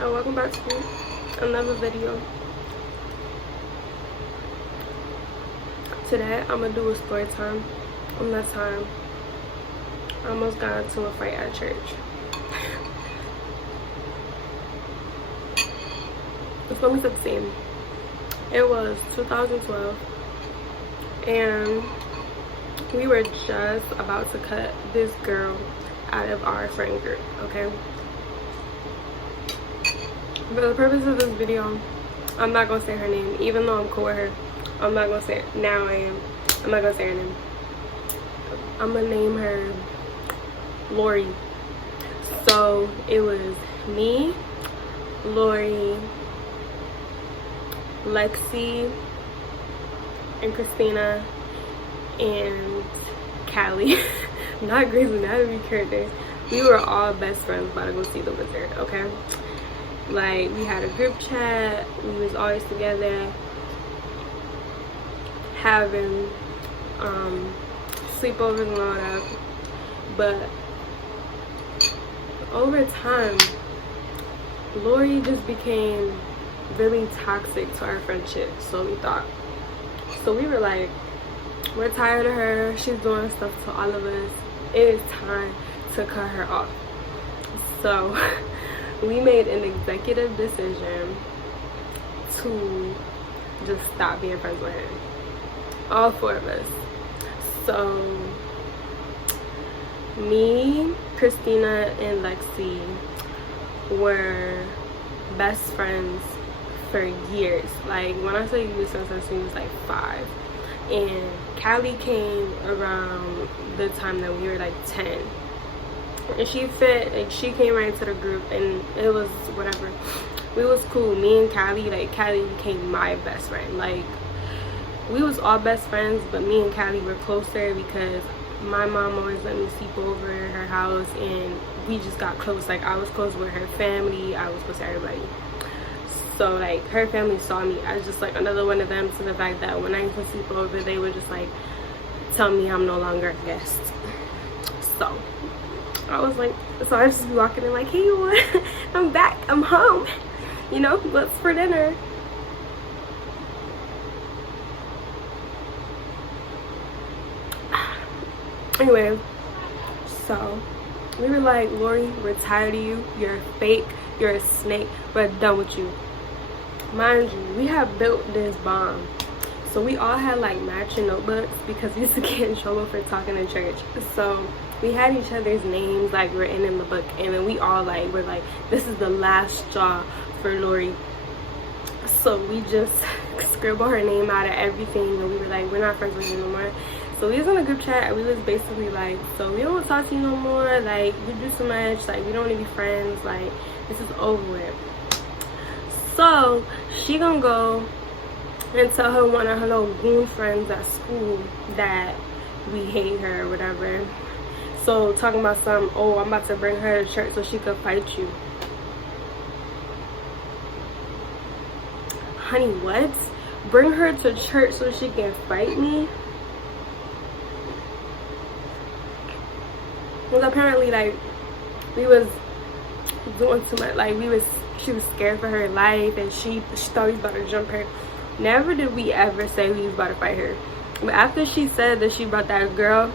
Welcome back to another video. Today I'm gonna do a story time. On that time, I almost got into a fight at church. It's let me set the scene. It was 2012, and we were just about to cut this girl out of our friend group, okay? For the purpose of this video, I'm not gonna say her name, even though I'm cool with her. I'm not gonna say it. Now I am. I'm not gonna say her name. I'm gonna name her Lori. So it was me, Lori, Lexi, and Christina, and Callie. Not Grace, but not to be characters. We were all best friends about to go see the wizard, okay? Like, we had a group chat, we was always together, having sleepovers and all that. But over time, Lori just became really toxic to our friendship, so we thought. So we were like, we're tired of her, she's doing stuff to all of us, it is time to cut her off. So we made an executive decision to just stop being friends with her, all four of us. So me, Christina, and Lexi were best friends for years. Like, when I say years, since we was like 5. And Callie came around the time that we were like 10. And she fit, like, she came right into the group, and it was whatever. We was cool. Me and Callie, like, Callie became my best friend. Like, we was all best friends, but me and Callie were closer because my mom always let me sleep over at her house, and we just got close. Like, I was close with her family, I was close to everybody. So, like, her family saw me as just like another one of them, to the fact that when I used to sleep over, they would just like tell me I'm no longer a guest. So I was like, so I just be walking in like, hey, I'm back, I'm home, you know, what's for dinner? Anyway, so we were like, Lori, we're tired of you, you're a fake, you're a snake, we're done with you. Mind you, we have built this bond. So we all had like matching notebooks because we used to get in trouble for talking in church. So we had each other's names like written in the book, and then we all like were like, this is the last straw for Lori. So we just scribbled her name out of everything, and we were like, we're not friends with you no more. So we was in a group chat, and we was basically like, so we don't want to talk to you no more, like, you do so much, like, we don't want to be friends, like, this is over with. So she gonna go and tell her one of her little goon friends at school that we hate her or whatever. So talking about some, oh, I'm about to bring her to church so she could fight you. Honey, what? Bring her to church so she can fight me? Because apparently, like, we was doing too much. Like, she was scared for her life, and she thought we was about to jump her. Never did we ever say we was about to fight her. But after she said that she brought that girl,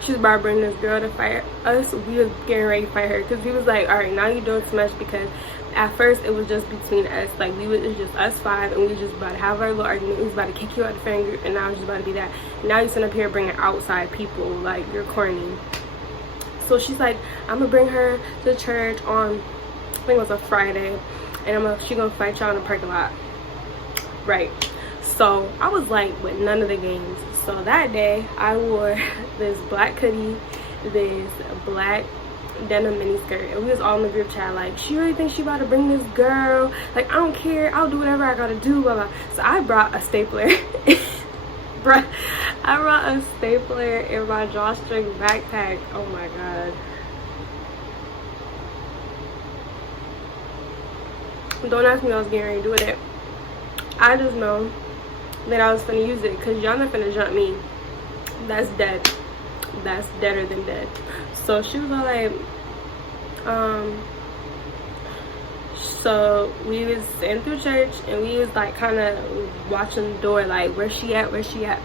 she was about to bring this girl to fight us, we was getting ready to fight her. Because we was like, all right, now you're doing too much. Because at first it was just between us, like, it was just us 5, and we was just about to have our little argument. We was about to kick you out of the friend group, and now it's just about to be that. Now you're sitting up here bringing outside people, like, you're corny. So she's like, I'm gonna bring her to church on, I think it was a Friday, and she gonna fight y'all in the parking lot. Right. So I was like with none of the games. So that day I wore this black hoodie, this black denim miniskirt, and we was all in the group chat like, she really thinks she about to bring this girl, like, I don't care, I'll do whatever I gotta do, blah blah. So I brought a stapler. Bruh, I brought a stapler in my drawstring backpack. Oh my god. Don't ask me what I was getting ready to do with it. I just know that I was finna use it, because y'all not finna jump me. That's dead. That's deader than dead. So she was all like, So we was in through church, and we was like kind of watching the door, like where's she at, where's she at.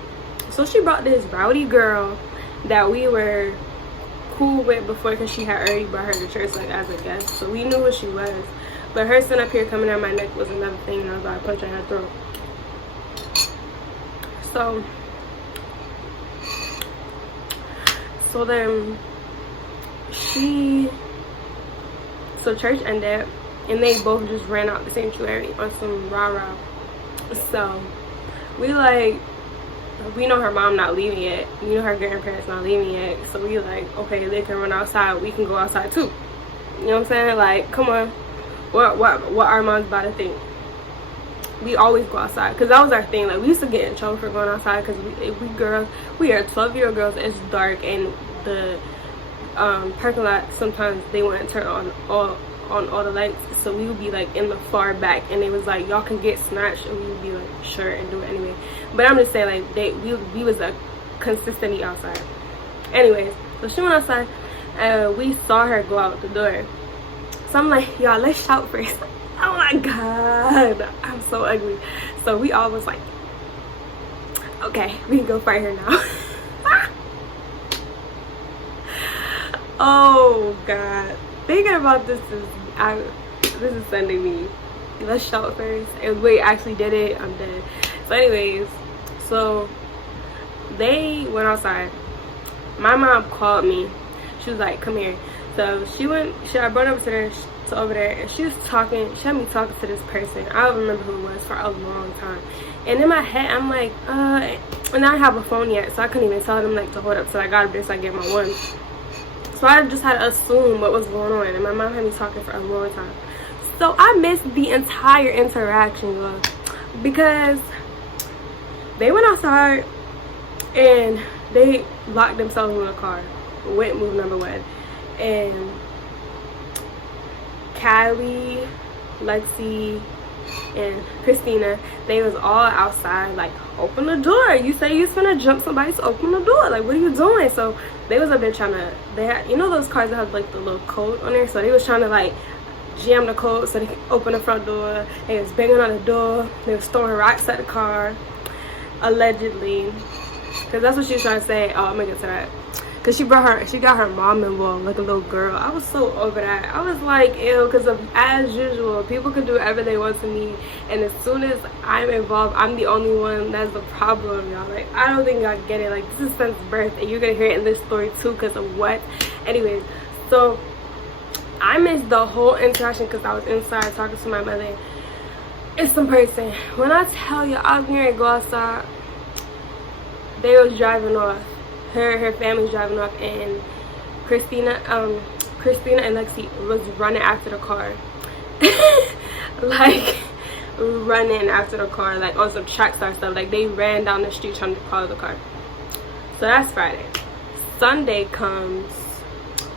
So she brought this rowdy girl that we were cool with before, because she had already brought her to church like as a guest, so we knew what she was. But her sitting up here coming out my neck was another thing, and I was about to punch her in her throat. So then so church ended, and they both just ran out the sanctuary on some rah-rah. So we know her mom not leaving yet, we know her grandparents not leaving yet, so we like, okay, they can run outside, we can go outside too. You know what I'm saying? Like, come on, what our mom's about to think. We always go outside, because that was our thing. Like, we used to get in trouble for going outside, because we are 12-year-old girls. It's dark, and the parking lot, sometimes they wouldn't turn on all the lights, so we would be like in the far back, and it was like, y'all can get snatched, and we would be like, sure, and do it anyway. But I'm just saying, like, we was a consistently outside. Anyways, so she went outside, and we saw her go out the door. So I'm like, y'all, let's shout first. Oh my god, I'm so ugly. So we all was like, okay, we can go fight her now. Oh god, thinking about this is sending me. Let's shout first. And we actually did it. I'm dead. So anyways, so they went outside. My mom called me. She was like, come here. So I brought her over there, and she was talking. She had me talking to this person. I don't remember who it was for a long time. And in my head, I'm like, and I didn't have a phone yet, so I couldn't even tell them like to hold up till I got up there so I get my one. So I just had to assume what was going on, and my mom had me talking for a long time. So I missed the entire interaction, y'all, because they went outside and they locked themselves in a car. Went move number one. And Callie, Lexi, and Christina, they was all outside, like, open the door. You say you was gonna jump somebody, so open the door. Like, what are you doing? So they was up there trying to, they had, you know those cars that have like the little code on there? So they was trying to like jam the code so they could open the front door. They was banging on the door. They was throwing rocks at the car, allegedly, because that's what she was trying to say. Oh, I'm gonna get to that. Because she got her mom involved like a little girl. I was so over that. I was like, ew, because as usual, people can do whatever they want to me, and as soon as I'm involved, I'm the only one that's the problem, y'all. Like, I don't think y'all get it. Like, this is since birth, and you're gonna hear it in this story too because of what. Anyways, so I missed the whole interaction because I was inside talking to my mother. It's some person. When I tell you I was going to go outside, they was driving off. Her family's driving off, and Christina and Lexi was running after the car. Like, running after the car, like on some track star stuff. Like, they ran down the street trying to follow the car. So that's Friday. Sunday comes,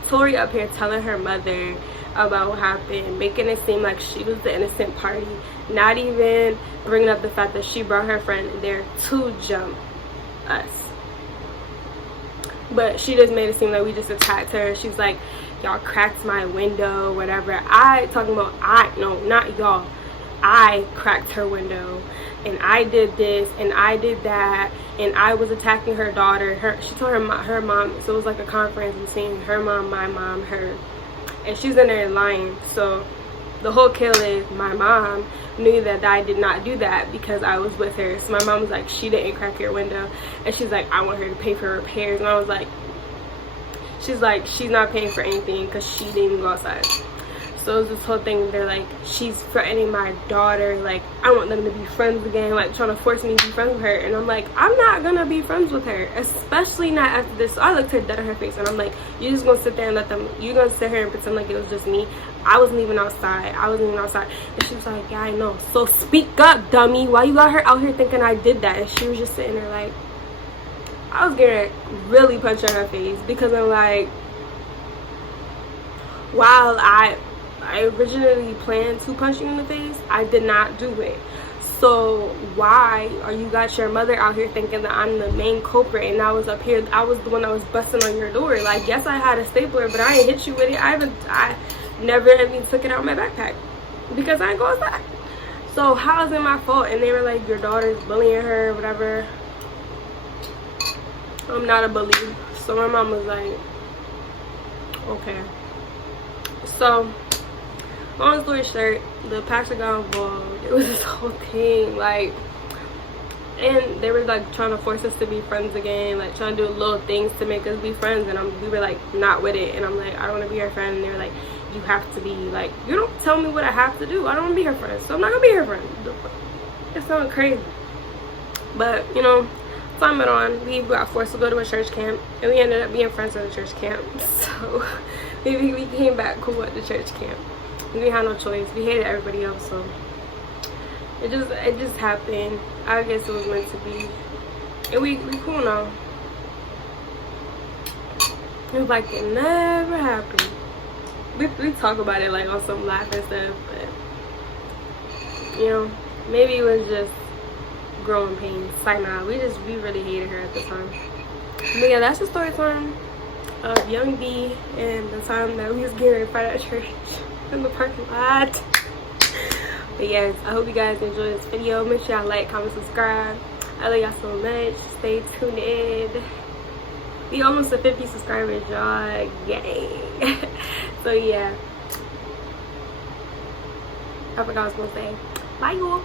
Tori up here telling her mother about what happened, making it seem like she was the innocent party, not even bringing up the fact that she brought her friend there to jump us. But she just made it seem like we just attacked her. She was like, y'all cracked my window, whatever. No, not y'all. I cracked her window, and I did this, and I did that, and I was attacking her daughter. She told her mom, so it was like a conference between her mom, my mom, her. And she's in there lying. So the whole kill is my mom knew that I did not do that because I was with her. So my mom was like, she didn't crack your window. And she's like, I want her to pay for repairs. And I was like, she's like, she's not paying for anything because she didn't even go outside. So it was this whole thing. They're like, she's threatening my daughter. Like, I want them to be friends again. Like, trying to force me to be friends with her. And I'm like, I'm not going to be friends with her. Especially not after this. So I looked her dead in her face. And I'm like, you're just going to sit there and let them, you're going to sit here and pretend like it was just me. I wasn't even outside. And she was like, yeah, I know. So speak up, dummy. Why you got her out here thinking I did that? And she was just sitting there like, I was gonna really punch her in her face, because I'm like, while I originally planned to punch you in the face, I did not do it. So why are you got your mother out here thinking that I'm the main culprit, and I was up here, I was the one that was busting on your door? Like, yes, I had a stapler, but I ain't hit you with it. I never even took it out of my backpack. because I ain't go outside. So how is it my fault? And they were like, your daughter's bullying her, whatever. I'm not a bully. So my mom was like, okay. So long story short, the pastor got involved. It was this whole thing, like, and they were like trying to force us to be friends again, like trying to do little things to make us be friends, and we were like not with it. And I'm like, I don't want to be her friend. And they were like, you have to be, like, you don't tell me what I have to do. I don't want to be her friend, so I'm not gonna be her friend. It sounds crazy, but you know, time it on. We got forced to go to a church camp, and we ended up being friends at the church camp. So we came back cool at the church camp. We had no choice. We hated everybody else, so it just happened. I guess it was meant to be, and we cool now. It was like it never happened. We talk about it like on some laughing stuff, but you know, maybe it was just growing pains. Like, nah, we really hated her at the time. But yeah, that's the story time of young B and the time that we was getting ready to fight at church in the parking lot. But yes, I hope you guys enjoyed this video. Make sure y'all like, comment, subscribe. I love y'all so much. Stay tuned in. We almost at 50 subscribers, y'all. Yay. So yeah, I forgot what I was gonna say. Bye, y'all.